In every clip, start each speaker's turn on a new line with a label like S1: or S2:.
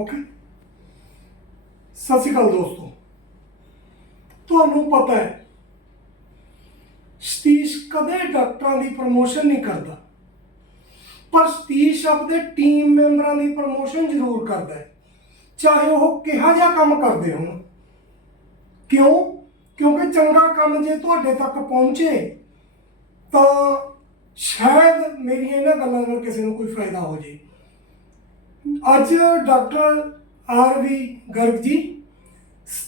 S1: Okay? ਸਤਿ ਸ਼੍ਰੀ ਅਕਾਲ ਦੋਸਤੋ। ਤੁਹਾਨੂੰ ਪਤਾ ਹੈ, ਸਤੀਸ਼ ਕਦੇ ਡਾਕਟਰਾਂ ਦੀ ਪ੍ਰਮੋਸ਼ਨ ਨਹੀਂ ਕਰਦਾ, ਪਰ ਸਤੀਸ਼ ਆਪਣੇ ਟੀਮ ਮੈਂਬਰਾਂ ਦੀ ਪ੍ਰਮੋਸ਼ਨ ਜ਼ਰੂਰ ਕਰਦਾ ਹੈ। ਚਾਹੇ ਉਹ ਕਿਹਾ ਜਿਹਾ ਕੰਮ ਕਰਦੇ ਹੋਣ। ਕਿਉਂ? ਕਿਉਂਕਿ ਚੰਗਾ ਕੰਮ ਜੇ ਤੁਹਾਡੇ ਤੱਕ ਪਹੁੰਚੇ, ਤਾਂ ਸ਼ਾਇਦ ਮੇਰੀਆਂ ਇਹਨਾਂ ਗੱਲਾਂ ਨਾਲ ਕਿਸੇ ਨੂੰ ਕੋਈ ਫਾਇਦਾ ਹੋ ਜੇ। ਅੱਜ ਡਾਕਟਰ ਆਰ ਵੀ ਗਰਗ ਜੀ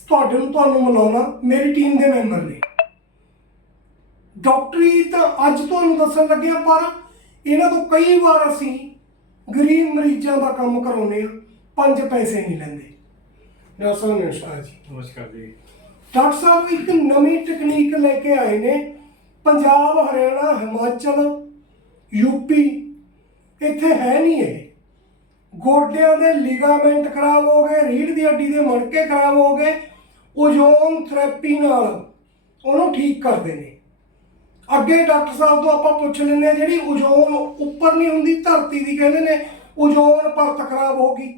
S1: ਤੁਹਾਡੇ ਨੂੰ ਤੁਹਾਨੂੰ ਮਿਲਾਉਣਾ ਮੇਰੀ ਟੀਮ ਦੇ ਮੈਂਬਰ ਨੇ। ਡਾਕਟਰੀ ਤਾਂ ਅੱਜ ਤੁਹਾਨੂੰ ਦੱਸਣ ਲੱਗਿਆ ਪਰ ਇਹਨਾਂ ਤੋਂ ਕਈ ਵਾਰ ਅਸੀਂ ਗਰੀਬ ਮਰੀਜ਼ਾਂ ਦਾ ਕੰਮ ਕਰਾਉਂਦੇ ਆ ਪੰਜ ਪੈਸੇ ਨਹੀਂ ਲੈਂਦੇ। ਡਾਕਟਰ ਸਾਹਿਬ ਨਮਸਕਾਰ ਜੀ।
S2: ਨਮਸਕਾਰ ਜੀ।
S1: ਡਾਕਟਰ ਸਾਹਿਬ ਇੱਕ ਨਵੀਂ ਟੈਕਨੀਕ ਲੈ ਕੇ ਆਏ ਨੇ ਪੰਜਾਬ ਹਰਿਆਣਾ ਹਿਮਾਚਲ ਯੂਪੀ ਇੱਥੇ ਹੈ ਨਹੀਂ ਇਹ। ਗੋਡਿਆਂ ਦੇ ਲਿਗਾਮੈਂਟ ਖਰਾਬ ਹੋ ਗਏ, ਰੀੜ੍ਹ ਦੀ ਹੱਡੀ ਦੇ ਮਣਕੇ ਖਰਾਬ ਹੋ ਗਏ ਓਜ਼ੋਨ ਥੈਰੇਪੀ ਨਾਲ ਉਹਨੂੰ ਠੀਕ ਕਰਦੇ ਨੇ। ਅੱਗੇ ਡਾਕਟਰ ਸਾਹਿਬ ਤੋਂ ਆਪਾਂ ਪੁੱਛ ਲੈਂਦੇ ਹਾਂ, ਜਿਹੜੀ ਓਜ਼ੋਨ ਉੱਪਰ ਨਹੀਂ ਹੁੰਦੀ, ਧਰਤੀ ਦੀ ਕਹਿੰਦੇ ਨੇ ਓਜ਼ੋਨ ਪਰਤ ਖਰਾਬ ਹੋ ਗਈ।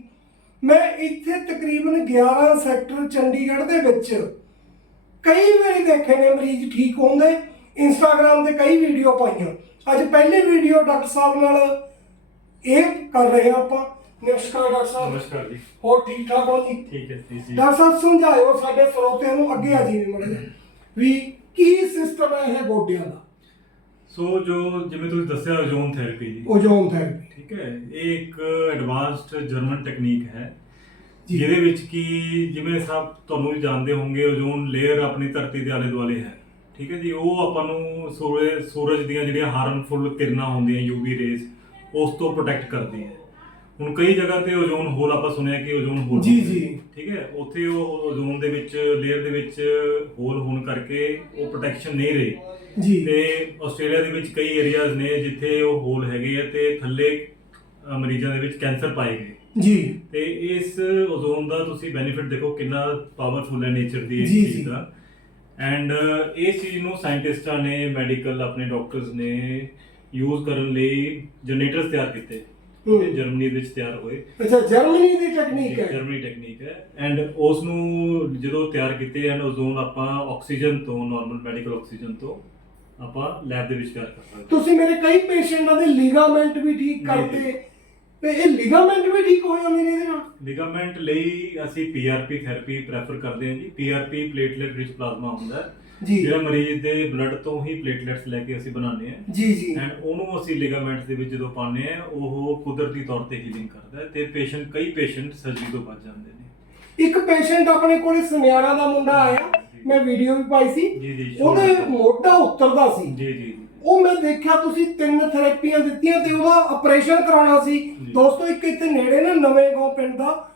S1: ਮੈਂ ਇੱਥੇ ਤਕਰੀਬਨ 11 ਸੈਕਟਰ ਚੰਡੀਗੜ੍ਹ ਦੇ ਵਿੱਚ ਕਈ ਵਾਰੀ ਦੇਖੇ ਨੇ ਮਰੀਜ਼ ਠੀਕ ਹੁੰਦੇ ਇੰਸਟਾਗ੍ਰam ਤੇ ਕਈ ਵੀਡੀਓ ਪਾਈਆਂ। ਅੱਜ ਪਹਿਲੀ ਵੀਡੀਓ ਡਾਕਟਰ ਸਾਹਿਬ ਨਾਲ ਇਹ ਕਰ ਰਹੇ ਹਾਂ ਆਪਾਂ। ਨਮਸਕਾਰ ਡਾਕਟਰ ਸਾਹਿਬ।
S2: ਨਮਸਕਾਰ ਜੀ।
S1: ਹੋਰ ਠੀਕ ਠਾਕ ਹੋ ਜੀ?
S2: ਠੀਕ ਹੈ ਜੀ ਜੀ।
S1: ਡਾਕਟਰ ਸਾਹਿਬ ਸਮਝਾਇਓ ਸਾਡੇ ਸਰੋਤਿਆਂ ਨੂੰ ਅੱਗੇ ਆ ਜੀ ਮੜੇ ਵੀ ਕੀ ਸਿਸਟਮ ਹੈ ਇਹ ਗੋਡਿਆਂ ਦਾ?
S2: ਸੋ ਜੋ ਜਿਵੇਂ ਤੁਸੀਂ ਦੱਸਿਆ ਓਜ਼ੋਨ ਥੈਰੇਪੀ ਜੀ।
S1: ਓਜ਼ੋਨ ਥੈਰੇਪੀ
S2: ਠੀਕ ਹੈ ਇਹ ਇੱਕ ਐਡਵਾਂਸਡ ਜਰਮਨ ਟੈਕਨੀਕ ਹੈ। ਜਿਹਦੇ ਵਿੱਚ ਕੀ ਜਿਵੇਂ ਸਭ ਤੁਹਾਨੂੰ ਵੀ ਜਾਣਦੇ ਹੋਵੋਗੇ ਓਜ਼ੋਨ ਲੇਅਰ ਆਪਣੀ ਧਰਤੀ ਦੇ ਆਲੇ ਦੁਆਲੇ ਹੈ। ਠੀਕ ਹੈ ਜੀ ਉਹ ਆਪਾਂ ਨੂੰ ਸੂਰਜ ਸੂਰਜ ਦੀਆਂ ਜਿਹੜੀਆਂ ਹਾਰਮਫੁਲ ਕਿਰਨਾਂ ਹੁੰਦੀਆਂ ਯੂਵੀ ਰੇਜ਼ ਉਸ ਤੋਂ ਪ੍ਰੋਟੈਕਟ ਕਰਦੀ ਹੈ। ਹੁਣ ਕਈ ਜਗ੍ਹਾ ਤੇ ਓਜ਼ੋਨ ਹੋਲ ਆਪਾਂ ਸੁਣਿਆ ਕਿ ਓਜ਼ੋਨ ਹੋਲ
S1: ਜੀ, ਜੀ।
S2: ਠੀਕ ਹੈ ਉੱਥੇ ਉਹ ਓਜ਼ੋਨ ਦੇ ਵਿੱਚ ਲੇਅਰ ਦੇ ਵਿੱਚ ਹੋਲ ਹੋਣ ਕਰਕੇ ਉਹ ਪ੍ਰੋਟੈਕਸ਼ਨ ਨਹੀਂ ਰਹੀ
S1: ਜੀ
S2: ਤੇ ਆਸਟ੍ਰੇਲੀਆ ਦੇ ਵਿੱਚ ਕਈ ਏਰੀਆਜ਼ ਨੇ ਜਿੱਥੇ ਉਹ ਹੋਲ ਹੈਗੇ ਆ ਤੇ ਥੱਲੇ ਅ, ਮਰੀਜ਼ਾਂ ਦੇ ਵਿੱਚ ਕੈਂਸਰ ਪਾਏ ਗਏ
S1: ਜੀ
S2: ਤੇ ਇਸ ਓਜ਼ੋਨ ਦਾ ਤੁਸੀਂ ਬੈਨੀਫਿਟ ਦੇਖੋ ਕਿੰਨਾ ਪਾਵਰਫੁਲ ਹੈ ਨੇਚਰ ਦੀ ਇਸ
S1: ਜੀ,
S2: ਚੀਜ਼
S1: ਜੀ।
S2: ਦਾ ਐਂਡ ਇਸ ਚੀਜ਼ ਨੂੰ ਸਾਇੰਟਿਸਟਾਂ ਨੇ ਮੈਡੀਕਲ ਆਪਣੇ ਡਾਕਟਰਸ ਨੇ ਯੂਜ਼ ਕਰਨ ਲਈ ਜਨਰੇਟਰਸ ਤਿਆਰ ਕੀਤੇ। ਇਹ ਜਰਮਨੀ ਵਿੱਚ ਤਿਆਰ ਹੋਏ।
S1: ਅੱਛਾ ਜਰਮਨੀ ਦੀ ਟੈਕਨੀਕ ਹੈ।
S2: ਜਰਮਨੀ ਟੈਕਨੀਕ ਹੈ। ਐਂਡ ਉਸ ਨੂੰ ਜਦੋਂ ਤਿਆਰ ਕੀਤੇ ਐਂਡ ਓਜ਼ੋਨ ਆਪਾਂ ਆਕਸੀਜਨ ਤੋਂ ਨਾਰਮਲ ਮੈਡੀਕਲ ਆਕਸੀਜਨ ਤੋਂ ਆਪਾਂ ਲੈਬ ਦੇ ਵਿੱਚ ਤਿਆਰ ਕਰ ਸਕਦੇ
S1: ਤੁਸੀਂ ਮੇਰੇ ਕਈ ਪੇਸ਼ੈਂਟਾਂ ਦੇ ਲਿਗਾਮੈਂਟ ਵੀ ਠੀਕ। ਕਰਤੇ ਤੇ ਇਹ ਲਿਗਾਮੈਂਟ ਵੀ ਠੀਕ ਹੋ ਜਾਂਦੇ ਨੇ ਇਹਦੇ ਨਾਲ?
S2: ਲਿਗਾਮੈਂਟ ਲਈ ਅਸੀਂ ਪੀਆਰਪੀ ਥੈਰੇਪੀ ਪ੍ਰੈਫਰ ਕਰਦੇ ਹਾਂ ਜੀ। ਪੀਆਰਪੀ ਪਲੇਟਲੈਟ ਰਿਚ ਪਲਾਜ਼ਮਾ ਹੁੰਦਾ ਹੈ।
S1: ਜੀ।
S2: ਜਿਹੜਾ ਮਰੀਜ਼ ਦੇ ਬਲੱਡ ਤੋਂ ਹੀ ਪਲੇਟਲੈਟਸ ਲੈ ਕੇ ਅਸੀਂ ਬਣਾਉਂਦੇ ਹਾਂ।
S1: ਜੀ ਜੀ।
S2: ਐਂਡ ਉਹਨੂੰ ਅਸੀਂ ਲਿਗਾਮੈਂਟਸ ਦੇ ਵਿੱਚ ਜਦੋਂ ਪਾਉਂਦੇ ਆ ਉਹ ਕੁਦਰਤੀ ਤੌਰ ਤੇ ਹੀਲਿੰਗ ਕਰਦਾ ਹੈ ਤੇ ਪੇਸ਼ੈਂਟ ਕਈ ਪੇਸ਼ੈਂਟ ਸਰਜਰੀ ਤੋਂ ਬਚ ਜਾਂਦੇ ਨੇ।
S1: ਇੱਕ ਪੇਸ਼ੈਂਟ ਆਪਣੇ ਕੋਲੇ ਸੁਨਿਆਰਾ ਦਾ ਮੁੰਡਾ ਆਇਆ। ਮੈਂ ਵੀਡੀਓ ਵੀ ਪਾਈ ਸੀ।
S2: ਜੀ ਜੀ
S1: ਉਹਦੇ
S2: sure.
S1: ਮੋਢਾ ਉੱਤਰਦਾ ਸੀ।
S2: ਜੀ ਜੀ ਜੀ।
S1: ਉਹ ਮੈਂ ਦੇਖਿਆ ਤੁਸੀਂ ਤਿੰਨ ਥੈਰੇਪੀਆਂ ਦਿੱਤੀਆਂ ਤੇ ਉਹਦਾ ਆਪਰੇਸ਼ਨ ਕਰਾਉਣਾ ਸੀ। ਦੋਸਤੋ ਇੱਕ ਇੱਥੇ ਨੇੜੇ ਨਾ ਨਵੇਂ ਗਾਉਂ ਪਿੰਡ ਦਾ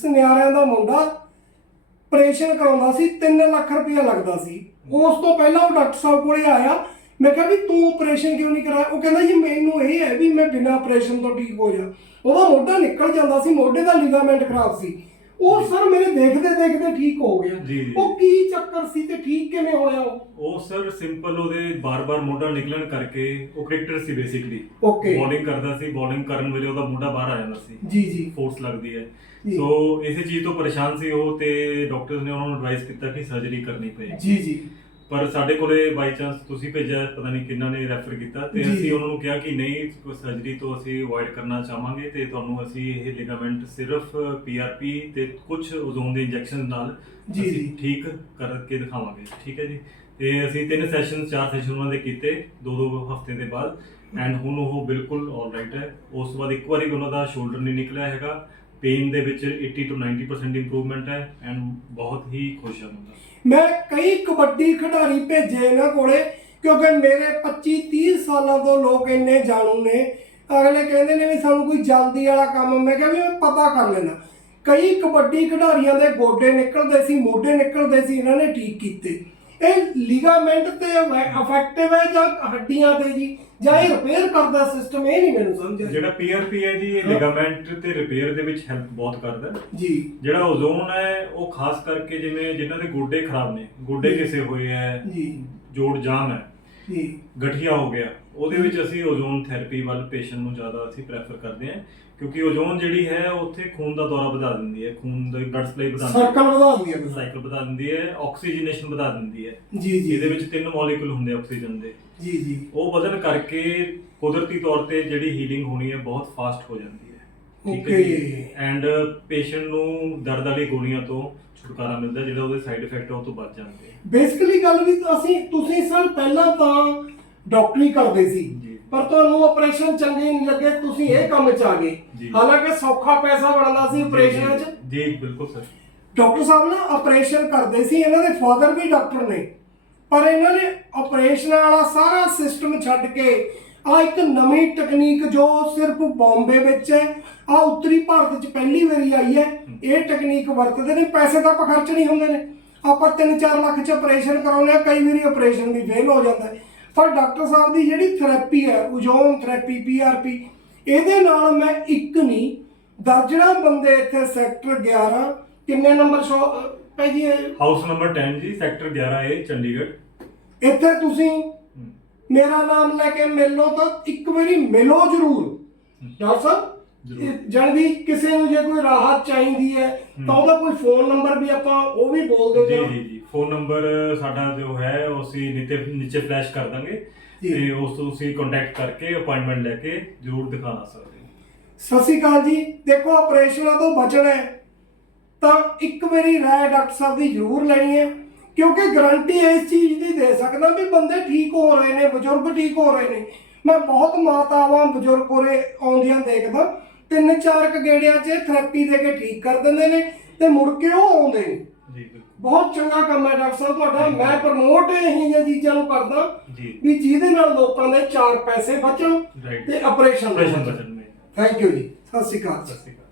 S1: ਸੁਨਿਆਰਿਆਂ ਦਾ ਮੁੰਡਾ ਆਪਰੇਸ਼ਨ ਕਰਾਉਂਦਾ ਸੀ 3 ਲੱਖ ਰੁਪਇਆ ਲੱਗਦਾ ਸੀ। ਉਸ ਤੋਂ ਪਹਿਲਾਂ ਉਹ ਡਾਕਟਰ ਸਾਹਿਬ ਕੋਲੇ ਆਇਆ। ਮੈਂ ਕਿਹਾ ਵੀ ਤੂੰ ਆਪਰੇਸ਼ਨ ਕਿਉਂ ਨਹੀਂ ਕਰਾਇਆ? ਉਹ ਕਹਿੰਦਾ ਜੀ ਮੈਨੂੰ ਇਹ ਹੈ ਵੀ ਮੈਂ ਬਿਨਾਂ ਆਪਰੇਸ਼ਨ ਤੋਂ ਠੀਕ ਹੋ ਜਾ। ਉਹਦਾ ਮੋਢਾ ਨਿਕਲ ਜਾਂਦਾ ਸੀ ਮੋਢੇ ਦਾ ਲਿਗਾਮੈਂਟ ਖਰਾਬ ਸੀ। ਉਹ ਸਰ ਮੇਰੇ ਦੇਖਦੇ ਦੇਖਦੇ ਠੀਕ ਹੋ ਗਿਆ।
S2: ਜੀ, ਜੀ।
S1: ਉਹ ਕੀ ਚੱਕਰ ਸੀ ਤੇ ਠੀਕ ਕਿਵੇਂ ਹੋਇਆ ਉਹ?
S2: ਉਹ ਸਰ ਸਿੰਪਲ ਉਹਦੇ ਬਾਰ-ਬਾਰ ਮੋਢਾ ਨਿਕਲਣ ਕਰਕੇ ਉਹ ਕ੍ਰਿਕਟਰ ਸੀ ਬੇਸਿਕਲੀ
S1: Okay.
S2: ਬੋਲਿੰਗ ਕਰਦਾ ਸੀ ਬੋਲਿੰਗ ਕਰਨ ਵੇਲੇ ਉਹਦਾ ਮੋਢਾ ਬਾਹਰ ਆ ਜਾਂਦਾ ਸੀ।
S1: ਜੀ ਜੀ।
S2: ਫੋਰਸ ਲੱਗਦੀ ਹੈ।
S1: ਜੀ।
S2: ਸੋ ਇਸੇ ਚੀਜ਼ ਤੋਂ ਪਰੇਸ਼ਾਨ ਸੀ ਉਹ ਤੇ ਡਾਕਟਰਸ ਨੇ ਉਹਨਾਂ ਨੂੰ ਐਡਵਾਈਸ ਕੀਤਾ ਕਿ ਸਰਜਰੀ ਕਰਨੀ ਪਏਗੀ
S1: ਜੀ ਜੀ।
S2: ਪਰ ਸਾਡੇ ਕੋਲੇ ਬਾਈ ਚਾਂਸ ਤੁਸੀਂ ਭੇਜਿਆ ਪਤਾ ਨਹੀਂ ਕਿੰਨਾ ਨੇ ਰੈਫਰ ਕੀਤਾ ਤੇ
S1: ਜੀ।
S2: ਅਸੀਂ ਉਹਨਾਂ ਨੂੰ ਕਿਹਾ ਕਿ ਨਹੀਂ ਸਰਜਰੀ ਤੋਂ ਅਸੀਂ ਅਵੋਇਡ ਕਰਨਾ ਚਾਹਾਂਗੇ ਤੇ ਤੁਹਾਨੂੰ ਅਸੀਂ ਇਹ ਲਿਗਾਮੈਂਟ ਸਿਰਫ ਪੀਆਰਪੀ ਤੇ ਕੁਝ ਓਜ਼ੋਨ ਦੇ ਇੰਜੈਕਸ਼ਨ ਨਾਲ
S1: ਜੀ,
S2: ਅਸੀਂ
S1: ਜੀ।
S2: ਠੀਕ ਕਰਕੇ ਦਿਖਾਵਾਂਗੇ ਠੀਕ ਹੈ ਜੀ? ਤੇ ਅਸੀਂ ਤਿੰਨ ਸੈਸ਼ਨ ਚਾਰ ਸੈਸ਼ਨ ਉਹਨਾਂ ਦੇ ਕੀਤੇ ਦੋ ਦੋ ਹਫ਼ਤੇ ਦੇ ਬਾਅਦ। ਐਂਡ ਹੁਣ ਉਹ ਬਿਲਕੁਲ ਆਲਰਾਈਟ ਹੈ। ਉਸ ਤੋਂ ਬਾਅਦ ਇੱਕ ਵਾਰੀ ਵੀ ਉਹਨਾਂ ਦਾ ਸ਼ੋਲਡਰ ਨਹੀਂ ਨਿਕਲਿਆ ਹੈਗਾ। ਪੇਨ ਦੇ ਵਿੱਚ 80 ਤੋਂ 90% ਇੰਪਰੂਵਮੈਂਟ ਹੈ। ਐਂਡ ਬਹੁਤ ਹੀ ਖੁਸ਼ ਹਾਂ ਉਹਨਾਂ
S1: ਮੈਂ ਕਈ ਕਬੱਡੀ ਖਿਡਾਰੀ ਭੇਜੇ ਇਹਨਾਂ ਕੋਲੇ, ਕਿਉਂਕਿ ਮੇਰੇ 25 30 ਸਾਲਾਂ ਤੋਂ ਲੋਕ ਇੰਨੇ ਜਾਣੂ ਨੇ। ਅਗਲੇ ਕਹਿੰਦੇ ਨੇ ਵੀ ਸਾਨੂੰ ਕੋਈ ਜਲਦੀ ਵਾਲਾ ਕੰਮ, ਮੈਂ ਕਿਹਾ ਵੀ ਮੈਂ ਪਤਾ ਕਰ ਲੈਣਾ ਕਈ ਕਬੱਡੀ ਖਿਡਾਰੀਆਂ ਦੇ ਗੋਡੇ ਨਿਕਲਦੇ ਸੀ, ਮੋਢੇ ਨਿਕਲਦੇ ਸੀ, ਇਹਨਾਂ ਨੇ ਠੀਕ ਕੀਤੇ। ਇਹ ਲਿਗਾਮੈਂਟ ਤੇ ਅਫੈਕਟਿਵ ਹੈ ਜਾਂ ਹੱਡੀਆਂ ਤੇ ਜੀ? ਜਾਂ ਇਹ ਰਿਪੇਅਰ ਕਰਦਾ ਸਿਸਟਮ ਇਹ ਨਹੀਂ ਮੈਨੂੰ ਸਮਝ ਆਇਆ
S2: ਜਿਹੜਾ ਪੀਆਰਪੀ ਹੈ ਜੀ ਇਹ ਲਿਗਾਮੈਂਟ ਤੇ ਰਿਪੇਅਰ ਦੇ ਵਿੱਚ ਹੈਲਪ ਬਹੁਤ ਕਰਦਾ। ਹੈ
S1: ਜੀ।
S2: ਜਿਹੜਾ ਓਜ਼ੋਨ ਹੈ ਉਹ ਖਾਸ ਕਰਕੇ ਜਿਵੇਂ ਜਿਨ੍ਹਾਂ ਦੇ ਗੋਡੇ ਖਰਾਬ ਨੇ ਗੋਡੇ। ਕਿਸੇ ਹੋਏ ਹੈ
S1: ਜੀ।
S2: ਜੋੜ ਜਾਮ ਹੈ
S1: ਜੀ
S2: ਗਠੀਆ ਹੋ ਗਿਆ। ਉਹਦੇ ਵਿੱਚ ਅਸੀਂ ਓਜ਼ੋਨ ਥੈਰੇਪੀ ਵੱਲ ਪੇਸ਼ੈਂਟ ਨੂੰ ਜ਼ਿਆਦਾ ਅਸੀਂ ਪ੍ਰੈਫਰ ਕਰਦੇ ਹਾਂ ਕਿਉਂਕਿ ਓਜ਼ੋਨ ਜਿਹੜੀ ਹੈ ਉੱਥੇ ਖੂਨ ਦਾ ਦੌਰਾ ਵਧਾ ਦਿੰਦੀ ਹੈ। ਖੂਨ ਦਾ ਬਲੱਡ ਸਪਲਾਈ ਵਧਾ ਦਿੰਦੀ
S1: ਸਰਕਲ ਵਧਾ ਦਿੰਦੀ ਹੈ।
S2: ਹੈ ਸਾਈਕਲ ਵਧਾ ਦਿੰਦੀ ਹੈ ਆਕਸੀਜਨੇਸ਼ਨ ਵਧਾ ਦਿੰਦੀ ਹੈ।
S1: ਜੀ ਜੀ।
S2: ਇਹਦੇ ਵਿੱਚ ਤਿੰਨ ਮੋਲੀਕੂਲ ਹੁੰਦੇ ਆ ਆਕਸੀਜਨ ਦੇ।
S1: ਜੀ ਜੀ।
S2: ਉਹ ਵਧਣ ਕਰਕੇ ਕੁਦਰਤੀ ਤੌਰ ਤੇ ਜਿਹੜੀ ਹੀਲਿੰਗ ਹੋਣੀ ਹੈ ਬਹੁਤ ਫਾਸਟ ਹੋ ਜਾਂਦੀ ਹੈ।
S1: Okay.
S2: ਐਂਡ ਪੇਸ਼ੈਂਟ ਨੂੰ ਦਰਦ ਵਾਲੀ ਗੋਲੀਆਂ ਤੋਂ ਛੁਟਕਾਰਾ ਮਿਲਦਾ ਜਿਹੜਾ ਉਹਦੇ ਸਾਈਡ ਇਫੈਕਟ ਉਹ ਤੋਂ ਬਚ ਜਾਂਦੇ ਆ।
S1: ਬੇਸਿਕਲੀ ਗੱਲ ਵੀ ਅਸੀਂ ਤੁਸੀਂ ਸਰ ਪਹਿਲਾਂ ਤਾਂ ਡਾਕਟਰੀ ਕਰਦੇ ਸੀ।
S2: ਜੀ।
S1: ਪਰ ਤੁਹਾਨੂੰ ਆਪਰੇਸ਼ਨ ਚੰਗੇ ਨਹੀਂ ਲੱਗੇ ਤੁਸੀਂ ਇਹ ਕੰਮ ਚ ਆ ਗਏ।
S2: ਜੀ।
S1: ਹਾਲਾਂਕਿ ਸੌਖਾ ਪੈਸਾ ਬਣਦਾ ਸੀ ਆਪਰੇਸ਼ਨਾਂ 'ਚ।
S2: ਜੀ ਬਿਲਕੁਲ ਸਰ
S1: ਡਾਕਟਰ ਸਾਹਿਬ ਨਾ ਆਪਰੇਸ਼ਨ ਕਰਦੇ ਸੀ ਇਹਨਾਂ ਦੇ ਫਾਦਰ ਵੀ ਡਾਕਟਰ ਨੇ। ਪਰ ਇਹਨਾਂ ਨੇ ਆਪਰੇਸ਼ਨ ਵਾਲਾ ਸਾਰਾ ਸਿਸਟਮ ਛੱਡ ਕੇ ਆ ਇੱਕ ਨਵੀਂ ਟੈਕਨੀਕ ਜੋ ਸਿਰਫ ਬੰਬੇ ਵਿੱਚ ਹੈ ਆ ਉੱਤਰੀ ਭਾਰਤ 'ਚ ਪਹਿਲੀ ਵਾਰੀ ਆਈ ਹੈ। ਇਹ ਟੈਕਨੀਕ ਵਰਤਦੇ ਨੇ ਪੈਸੇ ਤਾਂ ਆਪਾਂ ਖਰਚ ਨਹੀਂ ਹੁੰਦੇ ਨੇ। ਆਪਾਂ 3-4 ਲੱਖ 'ਚ ਆਪਰੇਸ਼ਨ ਕਰਾਉਂਦੇ ਆ ਕਈ ਵਾਰੀ ਆਪਰੇਸ਼ਨ ਵੀ ਫੇਲ ਹੋ ਜਾਂਦਾ ਪਰ ਡਾਕਟਰ ਸਾਹਿਬ ਦੀ ਜਿਹੜੀ ਥੈਰੇਪੀ ਹੈ ਓਜ਼ੋਨ ਥੈਰੇਪੀ ਪੀਆਰਪੀ ਇਹਦੇ ਨਾਲ ਮੈਂ ਇੱਕ ਨਹੀਂ ਦਰਜਣਾ ਬੰਦੇ ਇੱਥੇ ਸੈਕਟਰ 11 ਕਿੰਨੇ ਨੰਬਰ ਸ਼ੋ ਭਾਈ ਜੀ
S2: ਹਾਊਸ ਨੰਬਰ 10 ਜੀ ਸੈਕਟਰ 11A ਚੰਡੀਗੜ੍ਹ।
S1: ਇੱਥੇ ਤੁਸੀਂ ਮੇਰਾ ਨਾਮ ਲੈ ਕੇ ਮਿਲ ਤਾਂ ਇੱਕ ਵਾਰੀ ਮਿਲੋ ਜ਼ਰੂਰ। ਡਾਕਟਰ ਸਾਹਿਬ। ਜਣ ਵੀ ਕਿਸੇ ਨੂੰ ਜੇ ਕੋਈ ਰਾਹਤ ਚਾਹੀਦੀ ਹੈ ਤਾਂ ਉਹਦਾ ਕੋਈ ਫੋਨ ਨੰਬਰ ਵੀ ਆਪਾਂ ਉਹ ਵੀ ਬੋਲ ਦਿਓ
S2: ਜੀ। ਜੀ ਜੀ ਫੋਨ ਨੰਬਰ ਸਾਡਾ ਜੋ ਹੈ ਉਹ ਅਸੀਂ ਨੀਚੇ ਨੀਚੇ ਫਲੈਸ਼ ਕਰ ਦਾਂਗੇ। ਤੇ ਉਸ ਤੋਂ ਤੁਸੀਂ ਕੰਟੈਕਟ ਕਰਕੇ ਅਪਾਇੰਟਮੈਂਟ ਲੈ ਕੇ ਜ਼ਰੂਰ ਦਿਖਾਣਾ ਸਕਦੇ ਹੋ।
S1: ਸਤਿ ਸ਼੍ਰੀ ਅਕਾਲ ਜੀ। ਦੇਖੋ ਆਪਰੇਸ਼ਨਾਂ ਤੋਂ ਬਚਣਾ ਹੈ। ਤਾਂ ਇੱਕ ਵਾਰੀ ਰਾਏ ਡਾਕਟਰ ਸਾਹਿਬ ਦੀ ਜ਼ਰੂਰ ਲੈਣੀ ਹੈ। ਕਿਉਂਕਿ ਗਾਰੰਟੀ ਇਸ ਚੀਜ਼ ਦੀ ਦੇ ਸਕਦਾ ਵੀ ਬੰਦੇ ਠੀਕ ਹੋ ਰਹੇ ਨੇ ਬਜ਼ੁਰਗ ਠੀਕ ਹੋ ਰਹੇ ਨੇ। ਮੈਂ ਬਹੁਤ ਮਾਤਾਵਾਂ ਬਜ਼ੁਰਗ ਉਰੇ ਆਉਂਦੀਆਂ ਦੇਖਦਾ ਤਿੰਨ ਚਾਰ ਕੁ ਗੇੜਿਆਂ 'ਚ ਥੈਰੇਪੀ ਦੇ ਕੇ ਠੀਕ ਕਰ ਦਿੰਦੇ ਨੇ ਤੇ ਮੁੜ ਕੇ ਉਹ ਆਉਂਦੇ ਨੇ।
S2: ਜੀ ਬਿਲਕੁਲ।
S1: ਬਹੁਤ ਚੰਗਾ ਕੰਮ ਹੈ ਡਾਕਟਰ ਸਾਹਿਬ ਤੁਹਾਡਾ। ਮੈਂ ਪ੍ਰਮੋਟ ਇਹ ਜਿਹੀਆਂ ਚੀਜ਼ਾਂ ਨੂੰ ਕਰਦਾ
S2: ਜੀ।
S1: ਵੀ ਜਿਹਦੇ ਨਾਲ ਲੋਕਾਂ ਦੇ ਚਾਰ ਪੈਸੇ ਬਚਣ ਤੇ ਆਪਰੇਸ਼ਨ
S2: ਮੇ
S1: ਥੈਂਕ ਯੂ ਜੀ। ਸਤਿ ਸ਼੍ਰੀ ਅਕਾਲ
S2: ਸਤਿ ਸ਼੍ਰੀ ਅਕਾਲ।